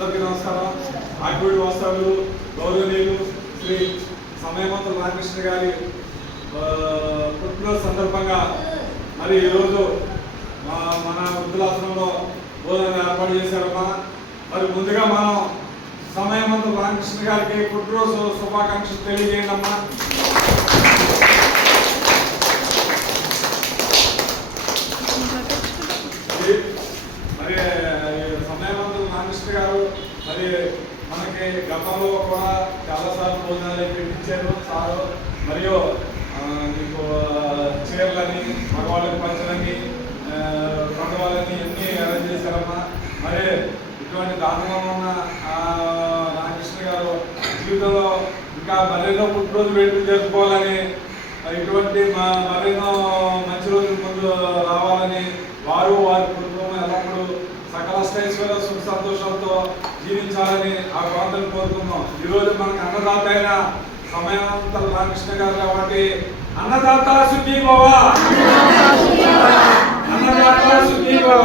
అందరికీ నమస్కారం. ఆకివీడు వాస్తవ్యులు గౌరవనీయులు శ్రీ సమయమంతుల రామకృష్ణ గారి పుట్టినరోజు సందర్భంగా మరి ఈరోజు మన వృద్ధులాశ్రమంలో భోజనం ఏర్పాటు చేశారమ్మా. మరి ముందుగా మనం సమయమంతుల రామకృష్ణ గారికి పుట్టినరోజు శుభాకాంక్షలు తెలియజేయండి అమ్మా. మరి సమయమంతుల రామకృష్ణ గారు మరి మనకి గతంలో కూడా చాలాసార్లు భోజనాలు పెట్టించారు సారు. మరియు మీకు చీరలని మగవాళ్ళకి పంచలని పండుగలని అన్నీ అరేంజ్ చేశారమ్మా. మరి ఇటువంటి దారుణంగా ఉన్న రామకృష్ణ గారు జీవితంలో ఇంకా మరెన్నో పుట్టినరోజు వేడుకలు జరుపుకోవాలని, ఇటువంటి మరెన్నో మంచి రోజుల ముందు రావాలని, వారు వారి కుటుంబం ఎల్లప్పుడూ సకల శ్రేష్ఠ సుఖ సంతోషాలతో జీవించాలని ఆ ప్రాంతం కోరుతున్నాం. ఈరోజు మనకు అన్నదాత అయిన సమయమంతుల రామకృష్ణ గారు కాబట్టి అన్నదాత సుఖీ భవ, అన్నదాత సుఖీ భవ.